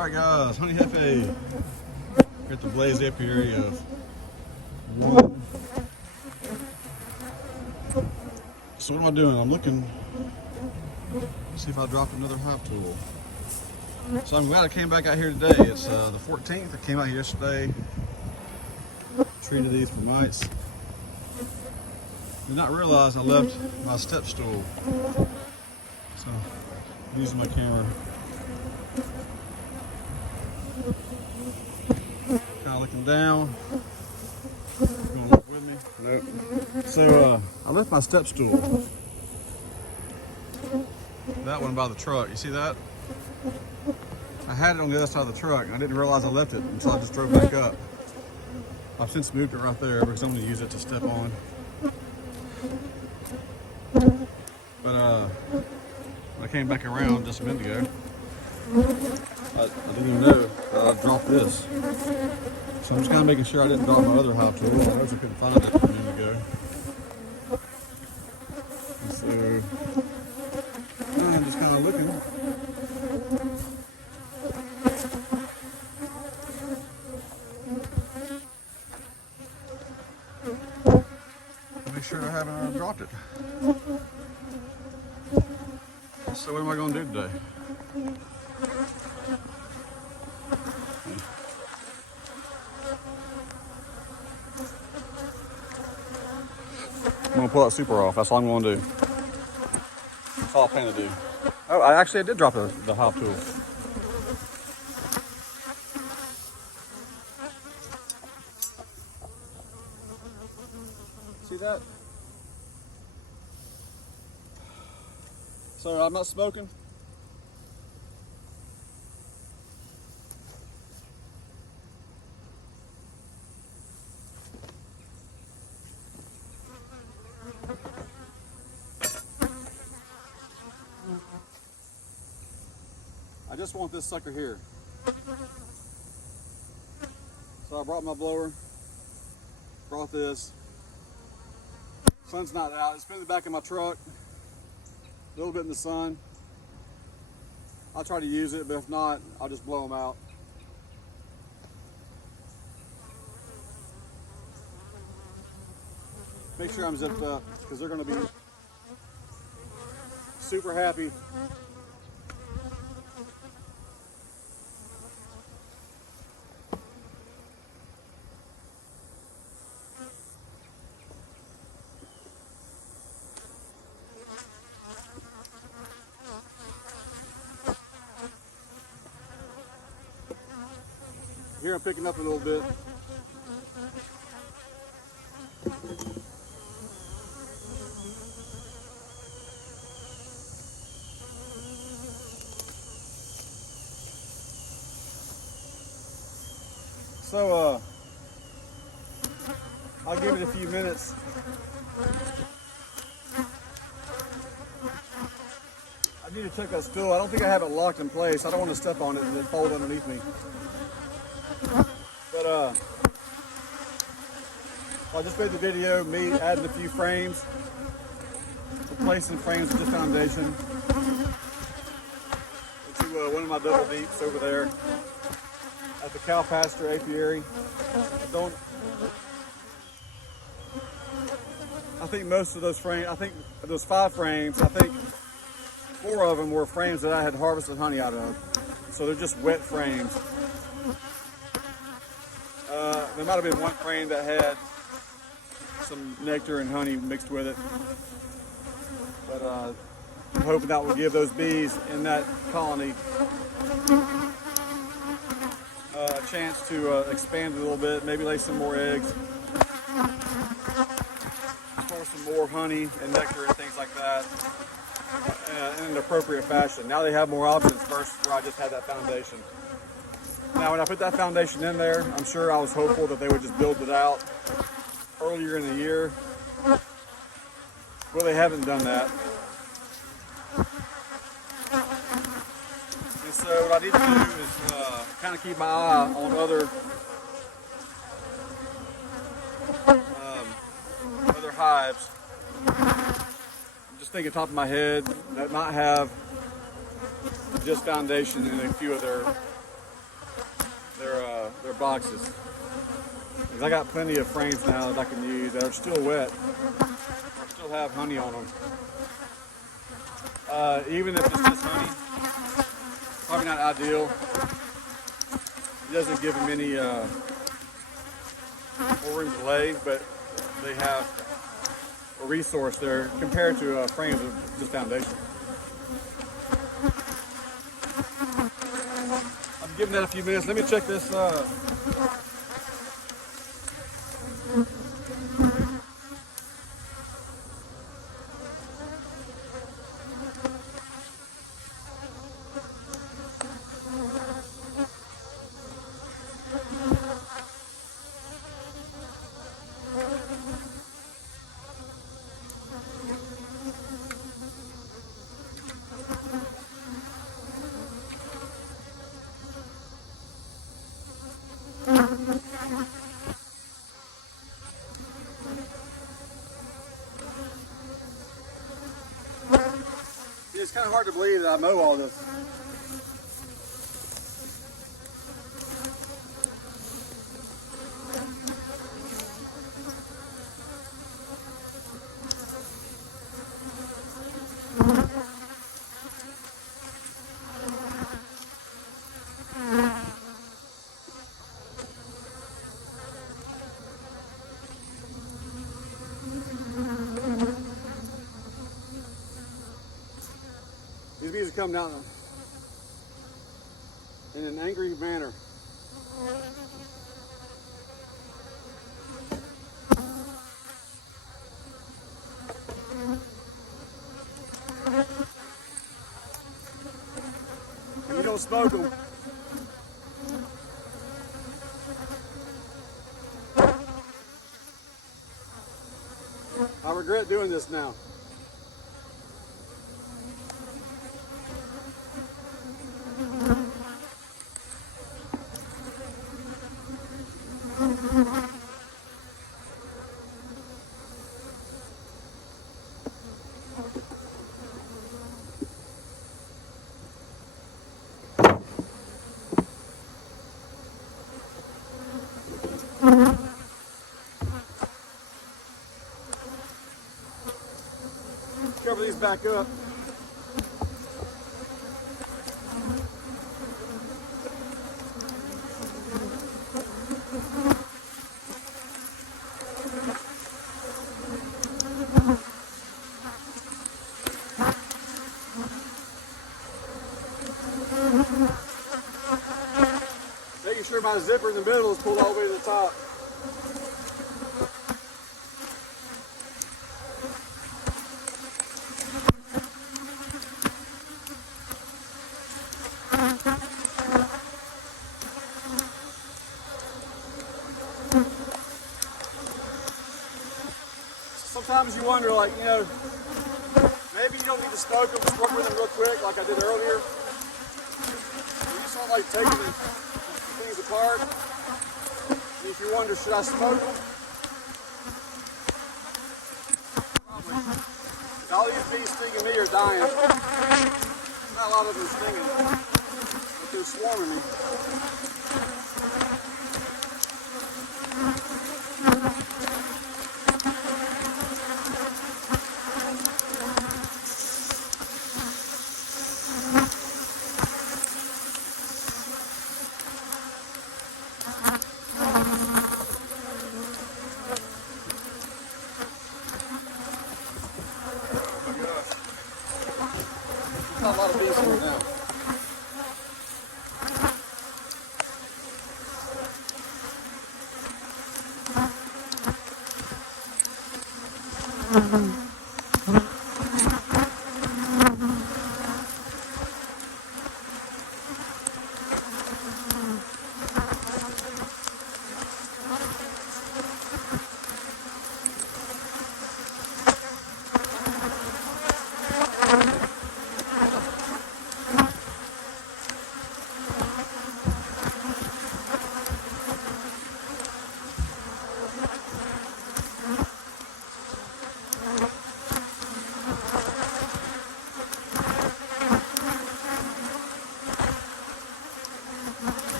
Alright guys, Honey Jefe here at the Blaze Apiary of one. So what am I doing? I'm looking to see if I dropped another hive tool. So I'm glad I came back out here today. It's the 14th. I came out here yesterday, treated these for mites. Did not realize I left my step stool. So I'm using my camera. Kind of looking down. Going up with me? Nope. So I left my step stool. That one by the truck. You see that? I had it on the other side of the truck and I didn't realize I left it until I just drove back up. I've since moved it right there because I'm going to use it to step on. But when I came back around just a minute ago, I didn't even know that I dropped this. So I'm just kind of making sure I didn't drop my other hive tool. I noticed I couldn't find it a minute ago. And so I'm just kind of looking. Make sure I haven't dropped it. So what am I going to do today? I'm going to pull that super off. That's all I'm going to do. That's all I plan to do. Oh, I did drop the hive tool. See that? So I'm not smoking. I just want this sucker here. So I brought my blower, brought this. Sun's not out. It's been in the back of my truck. A little bit in the sun. I'll try to use it, but if not, I'll just blow them out. Make sure I'm zipped up because they're going to be super happy. Here I'm picking up a little bit. So I'll give it a few minutes. I need to check that stool. I don't think I have it locked in place. I don't want to step on it and it fold underneath me. But I just made the video, me adding a few frames, replacing frames with this foundation into one of my double deeps over there at the cow pasture apiary. I think most of those frames, I think those 5 frames, I think 4 of them were frames that I had harvested honey out of. So they're just wet frames. There might have been one frame that had some nectar and honey mixed with it. But I'm hoping that will give those bees in that colony a chance to expand a little bit, maybe lay some more eggs, pour some more honey and nectar and things like that in an appropriate fashion. Now they have more options versus where I just had that foundation. Now when I put that foundation in there, I'm sure I was hopeful that they would just build it out earlier in the year. Well, they haven't done that. And so what I need to do is kind of keep my eye on other hives. I'm just thinking top of my head that might have just foundation in a few of their their boxes. Because I got plenty of frames now that I can use that are still wet or still have honey on them. Even if it's just honey, probably not ideal. It doesn't give them any more room to lay, but they have a resource there compared to frames of just foundation. I'm giving that a few minutes. Let me check this. It's kind of hard to believe that I mow all this. These bees are coming down in an angry manner. And you don't smoke them. I regret doing this now. Cover these back up. Making sure my zipper in the middle is pulled all the way to the top. Sometimes you wonder, like, you know, maybe you don't need to smoke them, just work with them real quick like I did earlier. You just don't like taking the things apart. And if you wonder, should I smoke them? Probably. All these bees stinging me are dying. Not a lot of them are stinging, but they're swarming me. Not a lot of bees here now.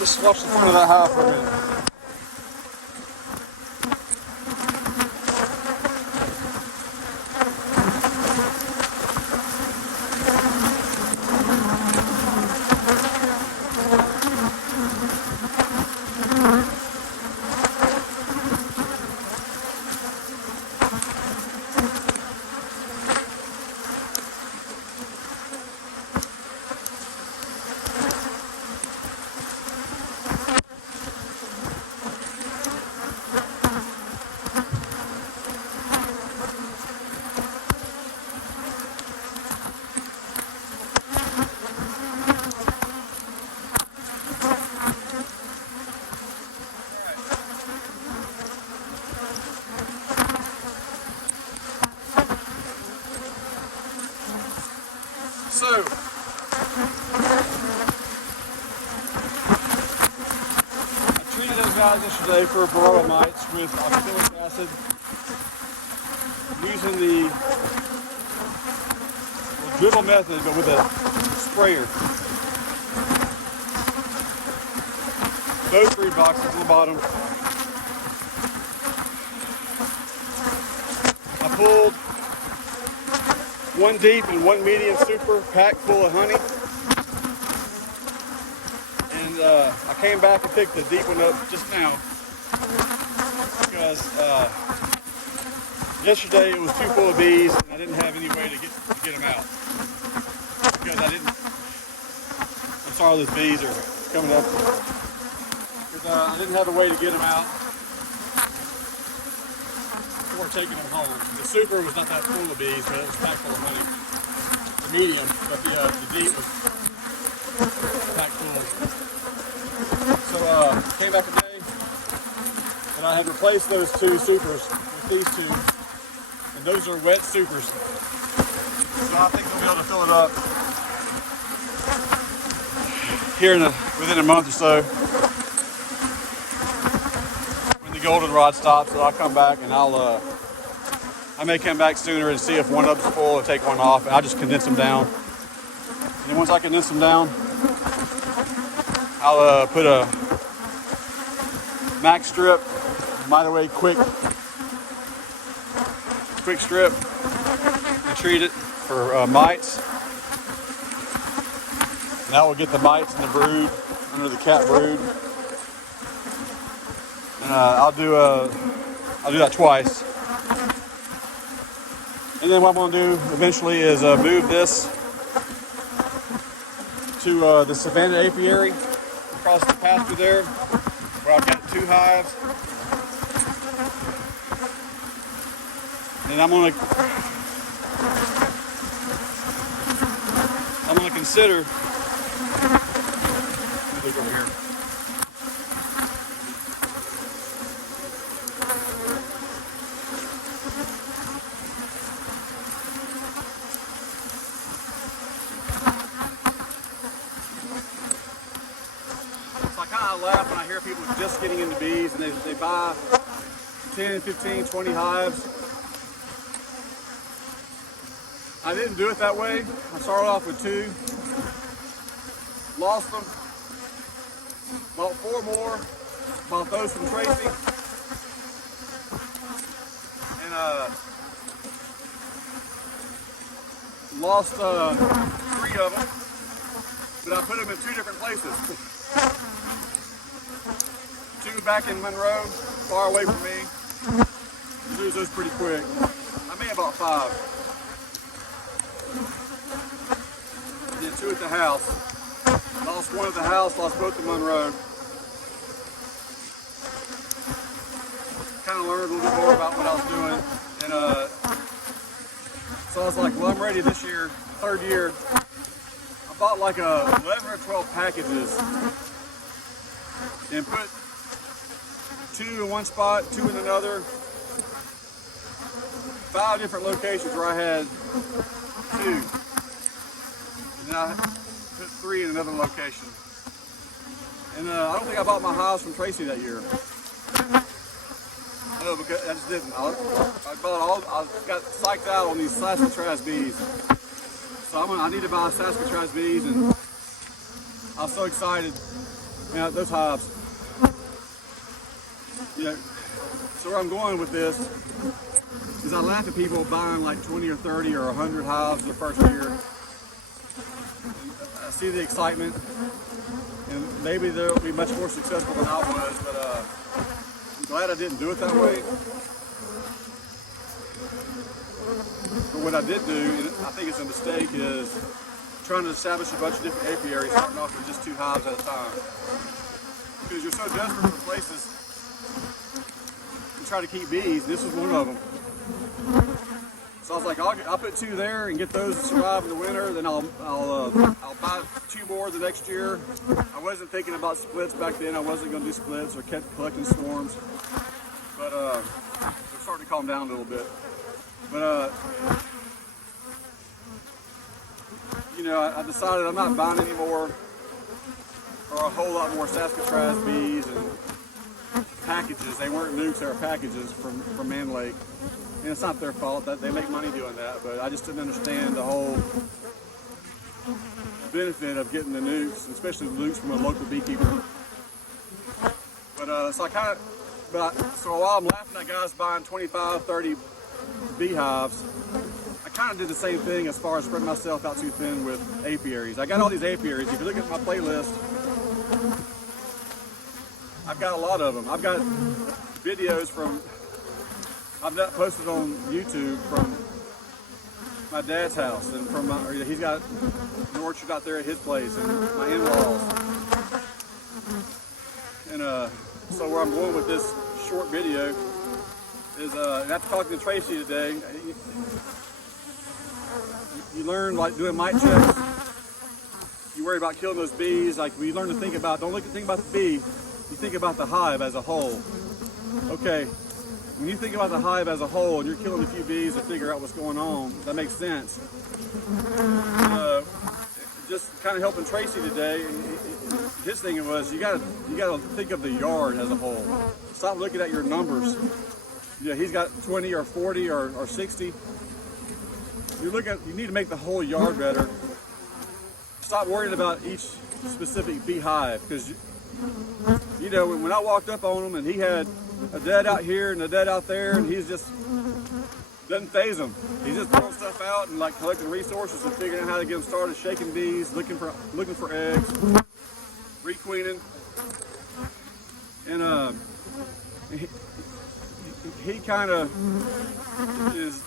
Just watch the front of that hive for a minute. So, I treated those guys yesterday for varroa mites with oxalic acid using the dribble method, but with a sprayer. Those 3 boxes on the bottom. I pulled 1 deep and 1 medium super packed full of honey. And I came back and picked the deep one up just now because yesterday it was too full of bees and I didn't have any way to get them out. Because I'm sorry those bees are coming up. Because I didn't have a way to get them out before taking them home. The super was not that full of bees, but it was packed full of honey. The medium, but the deep was packed full. So came back today, and I had replaced those 2 supers with these 2, and those are wet supers. So I think we'll be able to fill it up here within a month or so. When the goldenrod stops, so I'll come back and I may come back sooner and see if one of them's full and take one off, and I'll just condense them down. And then once I condense them down, I'll put a max strip, by the way, quick strip, and treat it for mites. And that will get the mites in the brood, under the cat brood. And I'll do that twice. And then what I'm going to do eventually is move this to the Savannah Apiary across the pasture there, where I've got 2 hives. And I'm going to consider. Look over here. I laugh when I hear people just getting into bees and they buy 10, 15, 20 hives. I didn't do it that way. I started off with 2, lost them, bought 4 more, bought those from Tracy, and lost 3 of them, but I put them in 2 different places. 2 back in Monroe, far away from me. Lose those pretty quick. I may have bought 5. And then 2 at the house. Lost 1 at the house, lost both at Monroe. Kind of learned a little bit more about what I was doing. And so I was like, well, I'm ready this year, 3rd year. I bought like 11 or 12 packages and put 2 in one spot, 2 in another, 5 different locations where I had 2. And then I put 3 in another location. And I don't think I bought my hives from Tracy that year. No, because I just didn't. I got psyched out on these Saskatraz bees. So I need to buy Saskatraz bees, and I was so excited Now those hives, you know, so where I'm going with this is I laugh at people buying like 20 or 30 or 100 hives the first year. I see the excitement, and maybe they'll be much more successful than I was, but I'm glad I didn't do it that way. But what I did do, and I think it's a mistake, is trying to establish a bunch of different apiaries, starting off with just 2 hives at a time. Because you're so desperate for places to try to keep bees. This was one of them. So I was like, I'll put 2 there and get those to survive in the winter. Then I'll buy 2 more the next year. I wasn't thinking about splits back then. I wasn't going to do splits or kept collecting swarms. But they're starting to calm down a little bit. But you know, I decided I'm not buying any more or a whole lot more Saskatraz bees and packages. They weren't nukes, they were packages from Man Lake. And it's not their fault that they make money doing that, but I just didn't understand the whole benefit of getting the nukes, especially the nukes from a local beekeeper. But so while I'm laughing at guys buying 25, 30 beehives, I kind of did the same thing as far as spreading myself out too thin with apiaries. I got all these apiaries. If you look at my playlist, I've got a lot of them. I've got videos I've posted on YouTube from my dad's house, and from he's got an orchard out there at his place, and my in-laws. And so where I'm going with this short video is, after talking to Tracy today, you learn, like doing mite checks, you worry about killing those bees. Like, we learn to think about, don't think about the bee, you think about the hive as a whole. Okay, when you think about the hive as a whole and you're killing a few bees to figure out what's going on, that makes sense. Just kind of helping Tracy today, his thing was, you gotta think of the yard as a whole. Stop looking at your numbers. Yeah, he's got 20 or 40 or 60. You need to make the whole yard better. Stop worrying about each specific beehive, because you know, when I walked up on him and he had a dead out here and a dead out there, and he's just doesn't faze him. He's just throwing stuff out and like collecting resources and figuring out how to get them started, shaking bees, looking for eggs, requeening, and he kind of is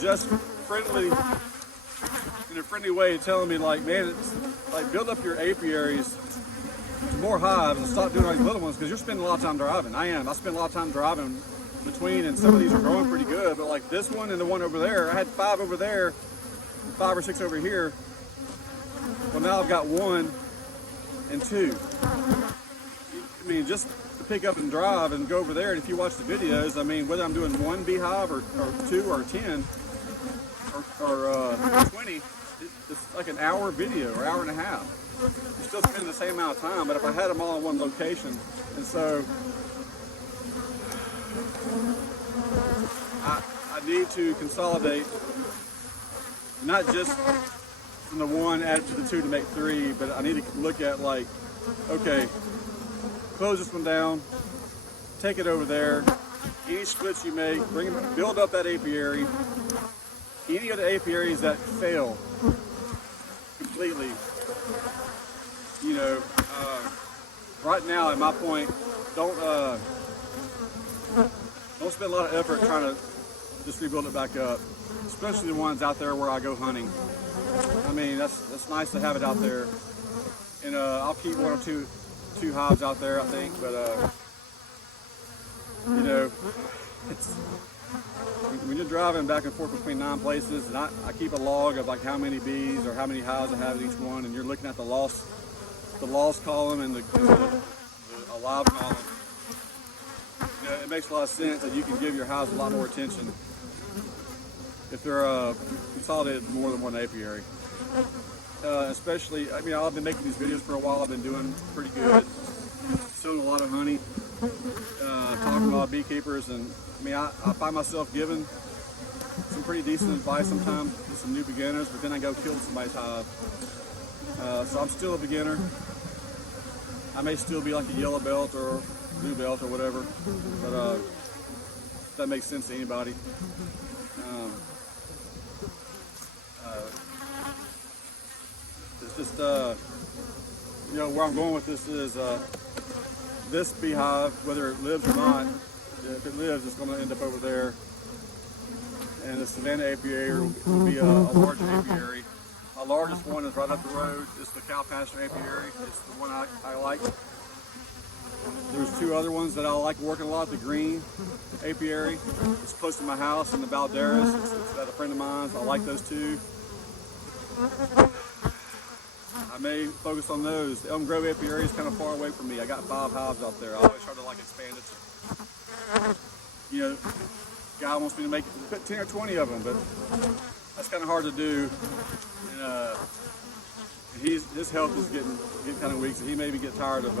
just friendly, in a friendly way, telling me like, man, it's like, build up your apiaries to more hives and stop doing all these little ones, because you're spending a lot of time driving. I spend a lot of time driving between, and some of these are growing pretty good, but like this one and the one over there, I had 5 over there, 5 or 6 over here. Well, now I've got 1 and 2. I mean, just to pick up and drive and go over there, and if you watch the videos, I mean, whether I'm doing 1 beehive or 2 or 10 or 20, it's like an hour video or hour and a half. You're still spending the same amount of time, but if I had them all in one location, and so I need to consolidate, not just from the 1 add to the 2 to make 3, but I need to look at like, okay, close this one down, take it over there. Any splits you make, build up that apiary. Any of the apiaries that fail completely, you know, right now at my point, don't spend a lot of effort trying to just rebuild it back up, especially the ones out there where I go hunting. I mean, that's nice to have it out there, and I'll keep 1 or 2 hives out there, I think, but you know, when you're driving back and forth between 9 places, and I keep a log of like how many bees or how many hives I have in each one, and you're looking at the lost column and the alive column. You know, it makes a lot of sense that you can give your hives a lot more attention if they're consolidated more than 1 apiary. Especially, I mean, I've been making these videos for a while. I've been doing pretty good, selling a lot of honey, talking to a lot of beekeepers, and I mean, I find myself giving some pretty decent advice sometimes to some new beginners, but then I go kill somebody's hive. So I'm still a beginner. I may still be like a yellow belt or blue belt or whatever, but if that makes sense to anybody. It's just, you know, where I'm going with this is this beehive, whether it lives or not, if it lives, it's going to end up over there. And the Savannah Apiary will be a large apiary. My largest one is right up the road. It's the cow pasture apiary. It's the one I like. There's two other ones that I like working a lot. The green apiary. It's close to my house in the Valderas. It's at a friend of mine's. I like those two. I may focus on those. The Elm Grove apiary is kind of far away from me. I got 5 hives out there. I always try to like expand it. You know, guy wants me to make 10 or 20 of them, but that's kind of hard to do. And his health is getting kind of weak, so he maybe get tired of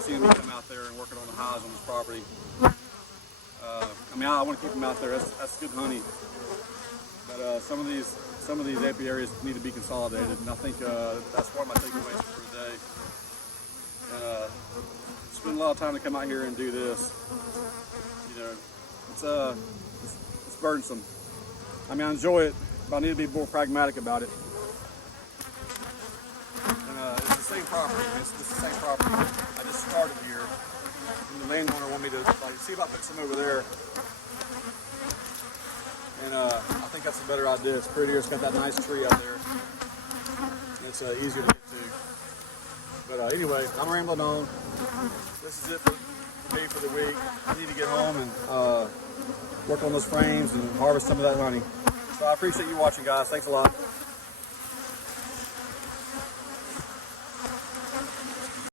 seeing me come out there and working on the hives on his property. I mean, I want to keep him out there. That's good honey. But some of these apiaries need to be consolidated, and I think that's one of my takeaways for today. Spend a lot of time to come out here and do this. You know, it's burdensome. I mean, I enjoy it, but I need to be more pragmatic about it. And it's the same property. It's the same property. I just started here, and the landowner wanted me to see if I put some over there. And I think that's a better idea. It's prettier. It's got that nice tree out there. And it's easier to get to. But anyway, I'm rambling on. This is it for me for the week. I need to get home and work on those frames and harvest some of that honey. So I appreciate you watching, guys. Thanks a lot.